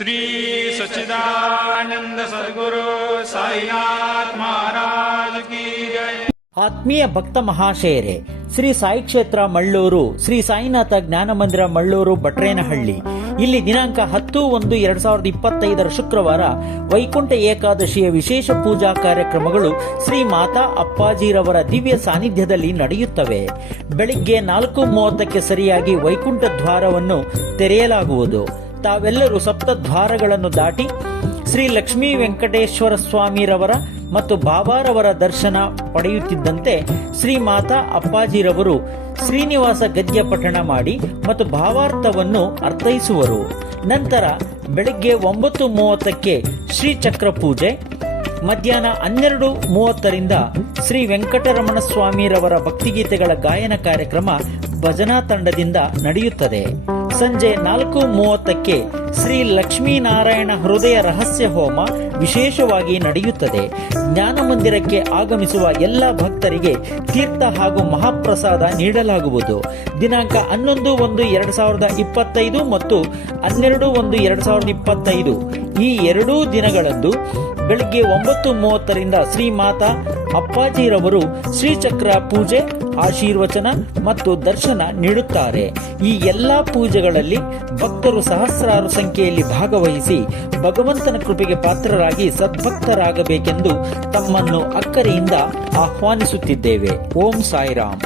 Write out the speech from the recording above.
श्री सच्चिदानंद सद्गुरु साईनाथ महाराज की जय। ಆತ್ಮೀಯ ಭಕ್ತ ಮಹಾಶಯರೇ, ಶ್ರೀ ಸಾಯಿ ಕ್ಷೇತ್ರ ಮಳ್ಳೂರು, ಶ್ರೀ ಸಾಯಿನಾಥ ಜ್ಞಾನ ಮಂದಿರ ಮಳ್ಳೂರು ಬಟ್ರೇನಹಳ್ಳಿ ಇಲ್ಲಿ ದಿನಾಂಕ 10/1/2025 ಶುಕ್ರವಾರ ವೈಕುಂಠ ಏಕಾದಶಿಯ ವಿಶೇಷ ಪೂಜಾ ಕಾರ್ಯಕ್ರಮಗಳು ಶ್ರೀ ಮಾತಾ ಅಪ್ಪಾಜಿರವರ ದಿವ್ಯ ಸಾನ್ನಿಧ್ಯದಲ್ಲಿ ನಡೆಯುತ್ತವೆ. ಬೆಳಿಗ್ಗೆ 4:30ಕ್ಕೆ ಸರಿಯಾಗಿ ವೈಕುಂಠ ದ್ವಾರವನ್ನು ತೆರೆಯಲಾಗುವುದು. ತಾವೆಲ್ಲರೂ ಸಪ್ತ ದ್ವಾರಗಳನ್ನು ದಾಟಿ ಶ್ರೀ ಲಕ್ಷ್ಮೀ ವೆಂಕಟೇಶ್ವರ ಸ್ವಾಮಿರವರ ಮತ್ತು ಬಾಬಾರವರ ದರ್ಶನ ಪಡೆಯುತ್ತಿದ್ದಂತೆ ಶ್ರೀ ಮಾತಾ ಅಪ್ಪಾಜಿರವರು ಶ್ರೀನಿವಾಸ ಗದ್ಯ ಪಠಣ ಮಾಡಿ ಮತ್ತು ಭಾವಾರ್ಥವನ್ನು ಅರ್ಥೈಸುವರು. ನಂತರ ಬೆಳಗ್ಗೆ 9:30ಕ್ಕೆ ಶ್ರೀಚಕ್ರ ಪೂಜೆ, ಮಧ್ಯಾಹ್ನ 12:30ರಿಂದ ಶ್ರೀ ವೆಂಕಟರಮಣ ಸ್ವಾಮಿರವರ ಭಕ್ತಿಗೀತೆಗಳ ಗಾಯನ ಕಾರ್ಯಕ್ರಮ ಭಜನಾ ತಂಡದಿಂದ ನಡೆಯುತ್ತದೆ. ಸಂಜೆ 4:30ಕ್ಕೆ ಶ್ರೀ ಲಕ್ಷ್ಮೀನಾರಾಯಣ ಹೃದಯ ರಹಸ್ಯ ಹೋಮ ವಿಶೇಷವಾಗಿ ನಡೆಯುತ್ತದೆ. ಜ್ಞಾನ ಮಂದಿರಕ್ಕೆ ಆಗಮಿಸುವ ಎಲ್ಲ ಭಕ್ತರಿಗೆ ತೀರ್ಥ ಹಾಗೂ ಮಹಾಪ್ರಸಾದ ನೀಡಲಾಗುವುದು. ದಿನಾಂಕ 11/1/2025 ಮತ್ತು 12/1/2025 ಈ ಎರಡೂ ದಿನಗಳಂದು ಬೆಳಿಗ್ಗೆ 9:30ರಿಂದ ಶ್ರೀ ಮಾತಾ ಅಪ್ಪಾಜಿರವರು ಶ್ರೀಚಕ್ರ ಪೂಜೆ, ಆಶೀರ್ವಚನ ಮತ್ತು ದರ್ಶನ ನೀಡುತ್ತಾರೆ. ಈ ಎಲ್ಲಾ ಪೂಜೆಗಳಲ್ಲಿ ಭಕ್ತರು ಸಹಸ್ರಾರು ಸಂಖ್ಯೆಯಲ್ಲಿ ಭಾಗವಹಿಸಿ ಭಗವಂತನ ಕೃಪೆಗೆ ಪಾತ್ರರಾಗಿ ಸದ್ಭಕ್ತರಾಗಬೇಕೆಂದು ತಮ್ಮನ್ನು ಅಕ್ಕರೆಯಿಂದ ಆಹ್ವಾನಿಸುತ್ತಿದ್ದೇವೆ. ಓಂ ಸಾಯಿರಾಮ್.